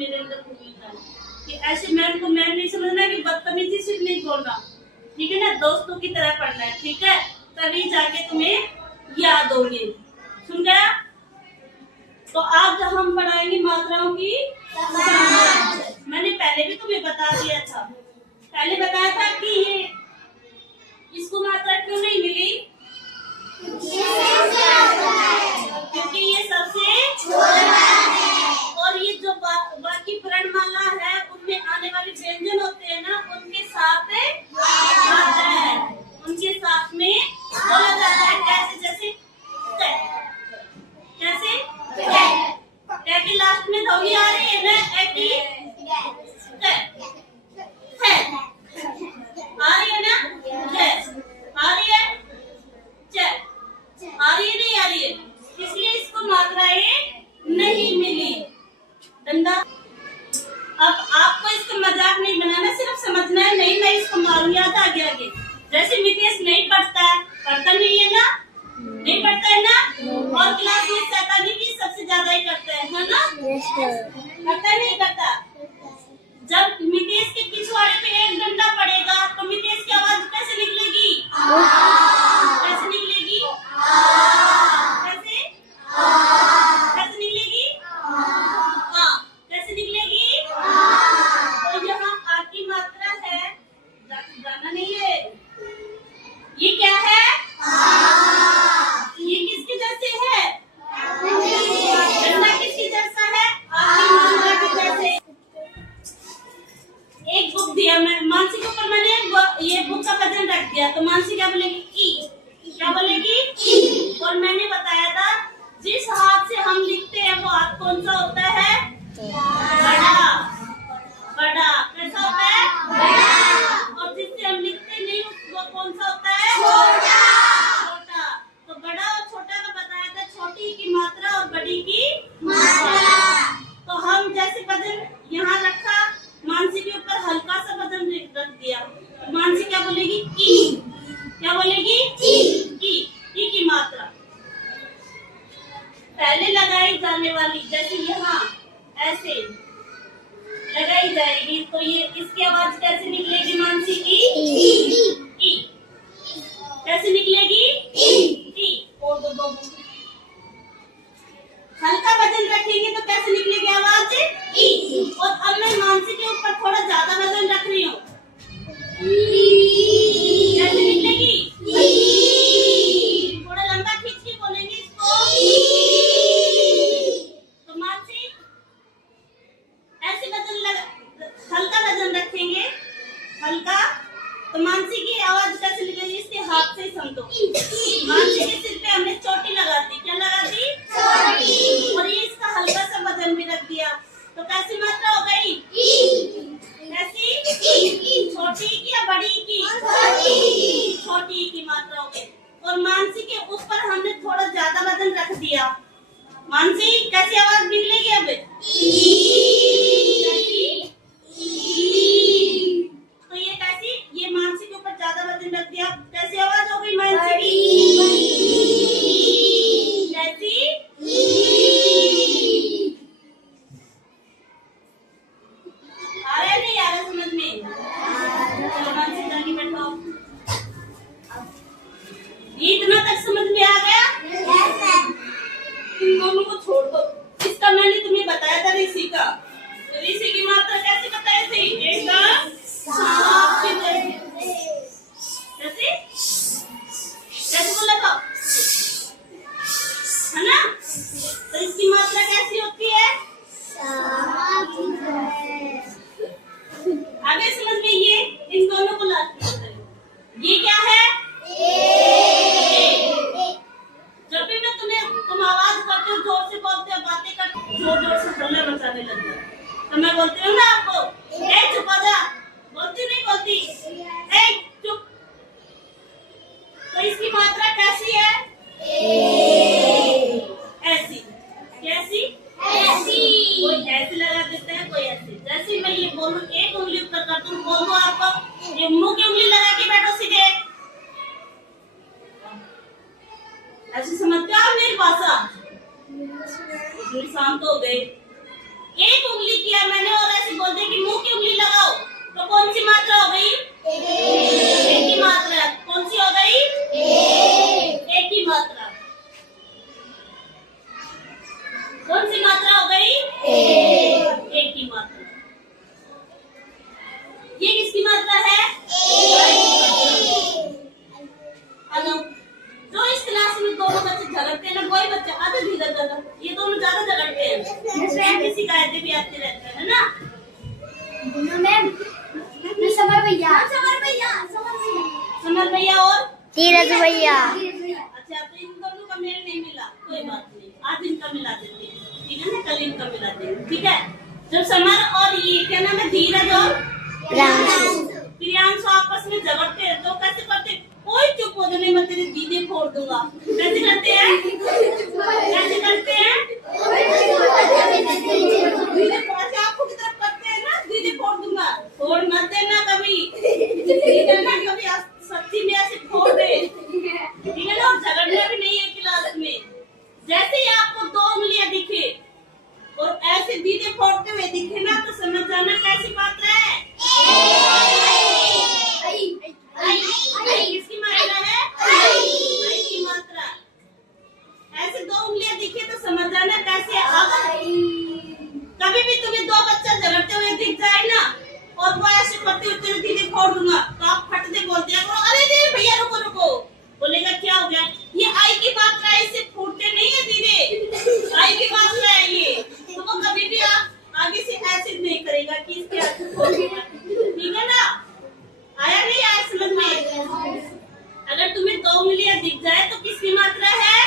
मेरे अंदर खूबी था कि ऐसे मैम को मैम नहीं समझना कि बदतमीजी सिर्फ नहीं बोलना, ठीक है ना, दोस्तों की तरह पढ़ना है, ठीक है, तभी जाके तुम्हें याद होंगे। सुन गया? तो आज हम पढ़ाएंगे मात्राओं की समझ। मैंने पहले भी तुम्हें बता दिया था, पहले बताया था कि ये इसको मात्रा क्यों नहीं मिली, क्योंकि ये सबसे छोटा है और ये जो बाकी वर्णमाला है उनमें आने वाले व्यंजन होते हैं ना, उनके साथ आता है, उनके साथ में बोला जाता है। कैसे? जैसे कैसे के लास्ट में धोनी आ रही है ना, आ रही है ना, आ रही है, आ रही है, नहीं आ रही है, इसलिए इसको मात्राएं नहीं मिली। डंडा। अब आपको इसका मजाक नहीं बनाना, सिर्फ समझना है। नहीं मैं इसको मारूंगी, याद आ गया आगे। जैसे मितेश नहीं पढ़ता है, पढ़ता नहीं है ना, नहीं पढ़ता है ना, और क्लास में शैतानी भी सबसे ज्यादा ही करता है ना, करता नहीं करता। जब मितेश के पिछवाड़े पे एक डंडा पड़ेगा तो मितेश की आवाज कैसे निकलेगी? कैसे निकलेगी? कैसे कैसे निकलेगी? कैसे निकलेगी? तो यहाँ आ की मात्रा है, गाना नहीं है, ये क्या है? ये किसके जैसे है? डंडा किसके जैसा है? आपकी मात्रा के जैसे। एक बुक दिया मैं मानसी के ऊपर, मैंने ये बुक का वजन रख दिया, तो मानसी क्या बोलेगी? ई। क्या बोलेगी? ई। और मैंने बताया था जिस हाथ से हम लिखते हैं वो हाथ कौन सा होता है? बड़ा। बड़ा कैसा होता है? बड़ा। और जिससे हम लिखते नहीं वो कौन सा होता है? छोटा। छोटा। तो बड़ा और छोटा का बताया था, छोटी की मात्रा और बड़ी की मात्रा। तो हम जैसे वजन यहाँ रखा, मानसी के ऊपर हल्का सा वजन रख दिया, मानसी क्या बोलेगी? ई। क्या बोलेगी? ई। ई की मात्रा पहले लगाई जाने वाली, जैसे यहाँ ऐसे लगाई जाएगी, तो ये इसकी आवाज कैसे निकलेगी मानसी की? ई। कैसे निकलेगी? ई। और दो हल्का वजन रखेंगे तो कैसे निकलेगी आवाज? ई। और अब मैं मानसी के ऊपर थोड़ा ज्यादा वजन रख रही हूँ, कैसे निकलेगी? थोड़ा लंबा खींच के बोलेंगे इसको। तो मानसी ऐसे हल्का वजन रखेंगे, हल्का, तो मानसी की आवाज कैसे निकलेगी? इसके हाथ से समझो। मानसी के सिर पे हमने चोटी लगा दी, क्या लगा दी? चोटी। और ये इसका हल्का सा वजन भी रख दिया, तो कैसी मात्रा हो गई? कैसी? छोटी की या बड़ी की? छोटी की मात्रा हो गई। और मानसी के ऊपर हमने थोड़ा ज्यादा वजन रख दिया, मानसी कैसी आवाज निकलेगी अब? तो ये कैसी? ये मानसी के ऊपर ज्यादा वजन रख दिया, कैसी आवाज हो गई मानसी की? कैसी? आ रहा नहीं आ रहा समझ में? चलो मानसी जाके बैठो। ये इतना तक समझ में आ गया? इन दोनों को छोड़ दो। इसका मैंने तुम्हें बताया था ऋषि का, ऋषि की मात्रा कैसे बताई थी? एक सांप की जैसे। कैसे? कैसे बोला था? है ना? तो इसकी मात्रा कैसी होती है? आगे समझ में? ये इन दोनों को ये क्या है? जब भी मैं तुम आवाज करते हो, जोर से बोलते हो, बातें करते हो, जोर से हल्ला मचाने लगते हो, तो मैं बोलती हूँ ना आपको, चुप हो जा, बोलती नहीं बोलती, चुप। तो इसकी मात्रा कैसी है? ऐसी। कैसी? ऐसी। कोई ऐसे लगा देता है, कोई ऐसे। जैसे मैं ये बोलूं, एक उंगली ऊपर कर दूं, बोल दो आपको, ये मुंह की उंगली लगा के बैठो सीधे, ऐसे समझते हो आप मेरी भाषा? शांत हो गए। एक उंगली किया मैंने और ऐसे बोल दिया कि मुंह की उंगली लगाओ, तो कौन सी मात्रा हो गई? एक की मात्रा। कौन सी हो गई? एक की मात्रा। कौन सी मात्रा हो गई? एक की मात्रा। ये किसकी मात्रा है? जो इस क्लास में दोनों बच्चे झगड़ते हैं ना, वही बच्चा आधा धीरे ज्यादा, ये दोनों ज्यादा झगड़ते हैं, शिकायतें भी आती रहती है ना। समर भैया और धीरज भैया। अच्छा, तो इन दोनों का मेल नहीं मिला, कोई बात नहीं, आज इनका मिला देते हैं, ठीक है ना, कल इनका मिला देंगे, ठीक है। जब समर और ये क्या नाम है, धीरज और प्रियांशु आपस में झगड़ते हैं तो कैसे करते? कोई चुप हो जाने, मैं तेरी दीदी फोड़ दूंगा। कैसे करते हैं? कैसे करते हैं? आपको की तरफ करते हैं ना, दीदी फोड़ दूंगा। फोड़ मत देना कभी, कभी सच्ची में ऐसे फोड़ दे, ठीक है ना। और झगड़ना भी नहीं है क्लास में। जैसे ही आपको दो उंगलियां दिखे और ऐसे दीदी फोड़ते हुए दिखे ना, तो समझ जाना कैसी मात्रा है? किसकी मात्रा है? आई की मात्रा। ऐसे दो उंगलियां दिखे तो समझ जाना कैसे। कभी भी तुम्हें दो बच्चा झगड़ते हुए दिख जाए ना, और वो ऐसे करते हुए तेरे दीदी फोड़ दूंगा, तो आप फट दे बोल दिया करो, अरे नहीं भैया रुको रुको। बोलेगा क्या हो गया? ये आई की मात्रा है, इससे फूटते नहीं है दीदी, आई की मात्रा है ये। तो वो कभी भी आप आगे से ऐसे नहीं करेगा कि इसके हाथ में फोड़ेगा, ठीक है ना। आया नहीं आया समझ में? अगर तुम्हें दो उंगलियां दिख जाए तो किसकी मात्रा है?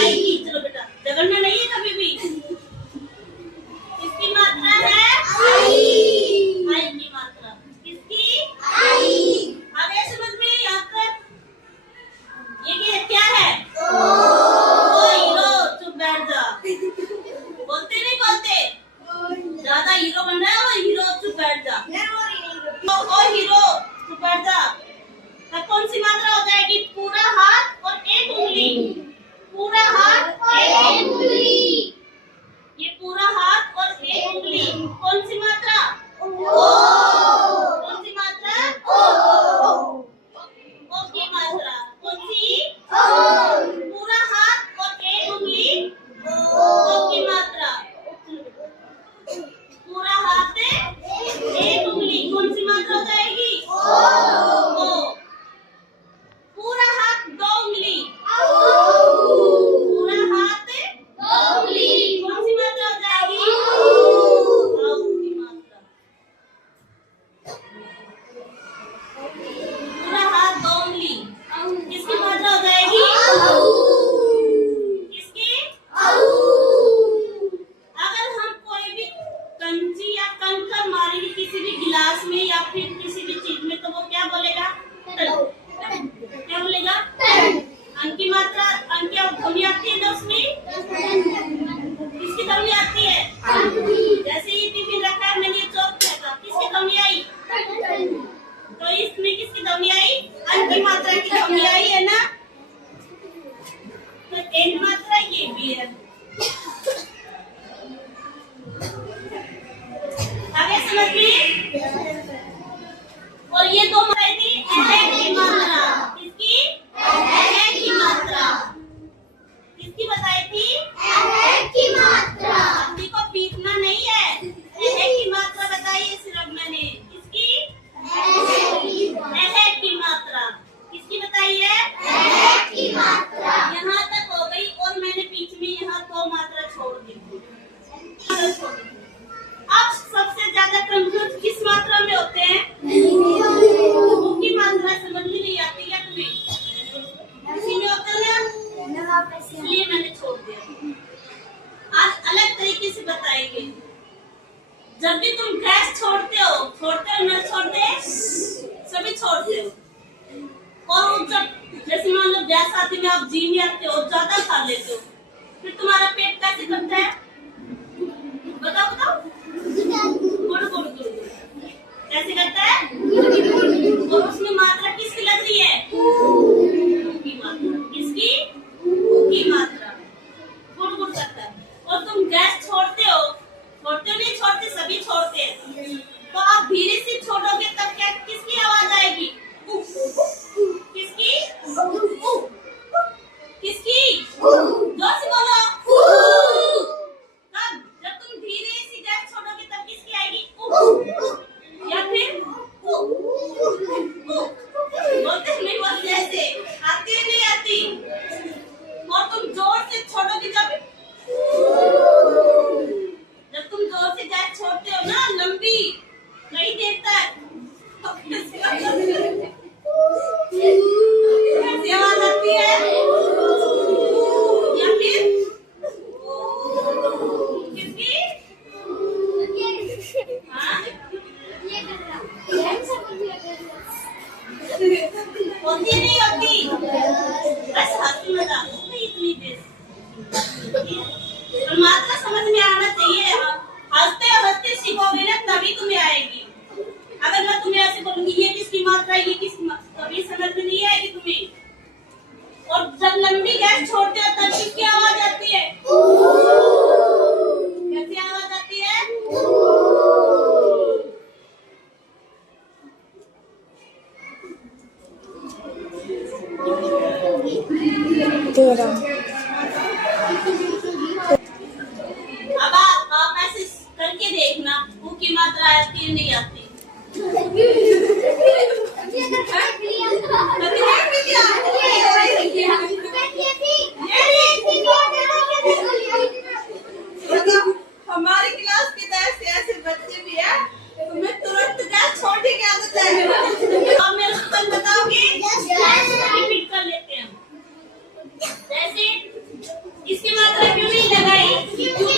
आई की। चलो बेटा, झगड़ना नहीं है कभी भी। किसकी मात्रा है? आई की मात्रा। किसकी? आगे समझ में यहाँ तक? ये क्या है? ओ हीरो, चुप बैठ जा। बोलते नहीं बोलते, ज्यादा हीरो बन रहा है। वो हीरो, चुप बैठ जा। ओ हीरो, चुप बैठ जा। तब कौन सी मात्रा हो जाएगी? पूरा हाथ और एक उंगली। पूरा हाथ एक उंगली। ये पूरा हाथ और एक उंगली कौन सी मात्रा? कौन सी मात्रा? ओ की मात्रा। कौन सी? पूरा हाथ और एक उंगली ओ की मात्रा। पूरा हाथ एक उंगली कौन सी मात्रा हो जाएगी? ओ। पूरा हाथ दो उंगली। पूरा हाथ दो उंगली कौन सी मात्रा हो जाएगी? औ की मात्रा। पूरा हाथ दो उंगली किसकी मात्रा हो जाएगी? किसकी? अगर हम कोई भी कंची या कंकर मारेंगे किसी भी गिलास में या फिर किसी भी चीज में, तो वो क्या बोलेगा? क्या बोलेगा? अंक की मात्रा, अंक की ध्वनि आती है ना उसमें? किसकी ध्वनि आती है? जैसे ये टिफिन रखा है, मैंने चौक फेंका, किसकी ध्वनि आई? तो इसमें किसकी ध्वनि आई? अंक की मात्रा की ध्वनि आई है ना। तो एक मात्रा ये भी है। आगे समझ में? और ये दो मात्राएं थी, एक की मात्रा। किसकी? एक की मात्रा। किसकी बताई थी? एक की मात्रा। हिंदी को पीटना नहीं है, एक की मात्रा बताई है सिर्फ मैंने। किसकी? एक की मात्रा। किसकी बताई है? एक की मात्रा। यहाँ तक हो गई और मैंने बीच में यहाँ दो मात्रा छोड़ दी थी। अब सबसे ज्यादा कंफ्यूज किस मात्रा में होते हैं? की मात्रा समझ में नहीं आती है तुम्हें? इसी में होता है ना, इसलिए मैंने छोड़ दिया। आज अलग तरीके से बताएंगे। जब भी तुम गैस छोड़ते हो ना, छोड़ते सभी छोड़ते हो। और जब जैसे मान लो ब्याह शादी में आप जिम आते हो, ज्यादा खा लेते हो, फिर तुम्हारा पेट कैसे करता है? बताओ बताओ। गुड़ गुड़ गुड़ कैसे करता है? और उसमें मात्रा किसकी लग रही है? की मात्रा। किसकी? की मात्रा। गुड़ गुड़ करता है। और तुम गैस छोड़ते हो तभी छोड़ते हैं। तो आप धीरे से छोड़ोगे तब क्या किसकी आवाज आएगी? किसकी? किसकी? जोर से बोलो। तब जब तुम धीरे से गैस छोड़ोगे तब किसकी आएगी? या फिर बोलते नहीं बोलते ऐसे आती है नहीं आती? और तुम जोर से छोड़ोगे जब तुम जोर से गैस छोड़ते हो ना लंबी कई देर तक तो कैसी आवाज आती है? या फिर किसकी? हाँ? होती नहीं होती? बस हंसी मजाक इतनी देर और मात्रा समझ में आना चाहिए। हंसते हंसते सीखोगे ना तभी तुम्हें आएगी। अगर मैं तुम्हें ऐसे बोलूंगी ये किसकी मात्रा है ये किसकी मात्रा, तभी समझ में नहीं आएगी तुम्हें। और जब लंबी गैस छोड़ते हो तब किसकी आवाज आती है? कैसी आवाज आती है? अब आप ऐसे करके देखना वो की मात्रा आती है नहीं आती। हमारी क्लास के ऐसे बच्चे भी हैं तुम्हें तुरंत गैस छोड़ने की आदत है। अब मेरे उत्तर बताओगे? रिपीट कर लेते हैं। जैसे इसकी मात्रा क्यों नहीं लगाई? क्योंकि